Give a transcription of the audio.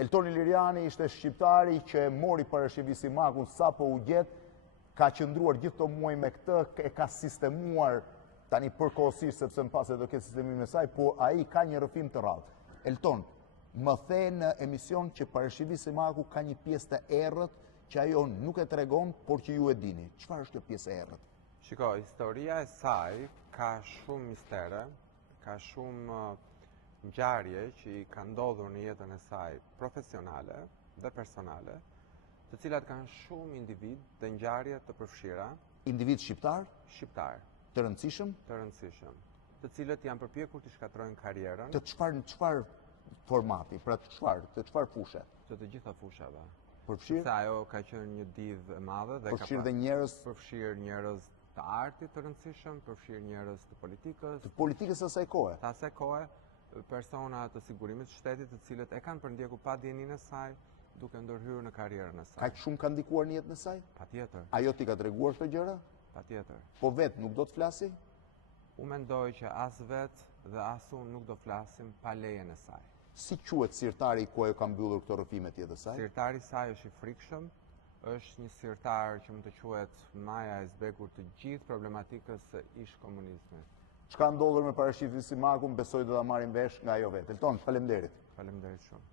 Elton Iliriani ishte shqiptari që e mori parashikimi Simakun sa po u gjet, ka qëndruar gjithë të muaj me këtë, e ka sistemuar tani përkohësisht sepse më pas e do ketë sistemimin e saj, po ai ka një rrëfim të rrallë. Elton, më the në emision që parashikimi Simaku ka një pjesë të errët që ajo nuk e tregon, por që ju e dini. Çfarë është kjo pjesë e errët? Shiko, historia e saj ka shumë mistere, ka shumë ngjarje që i ka ndodhur në jetën e saj profesionale dhe personale, të cilat kanë shumë individ dhe ngjarje të përfshira. Individ shqiptar? Shqiptar. Të rëndësishëm? Të rëndësishëm. Të cilët janë përpjekur të shkatrojnë karrierën. Të çfarë formati, pra të çfarë fushe? Të gjitha fushave. Përfshirë? Se ajo ka qenë një divë e madhe dhe përfshirë dhe njerëz? Përfshirë njerëz të artit të rëndësishëm, përfshirë njerëz të politikës. Të politikës asaj kohe? Të asaj kohe, persona të sigurimit të shtetit të cilët e kanë përndjekur pa dijenin e saj, duke ndërhyrë në karrierën e saj. Kaq shumë ka ndikuar në jetën e saj? Patjetër. Ajo ti ka treguar këto gjëra? Patjetër. Po vetë nuk do të flasi? Unë mendoj që as vetë dhe as unë nuk do flasim pa lejen e saj. Si quhet sirtari ku ajo ka mbyllur këto rrëfime të jetës së saj? Sirtari i saj është i frikshëm, është një sirtar që mund të quhet maja e zbekur të gjithë problematikës së ish komunizmit. Çka ndodhur me parashikimin Simakun, besoj do ta marrim vesh nga ajo vetë. Elton, faleminderit. Faleminderit shumë.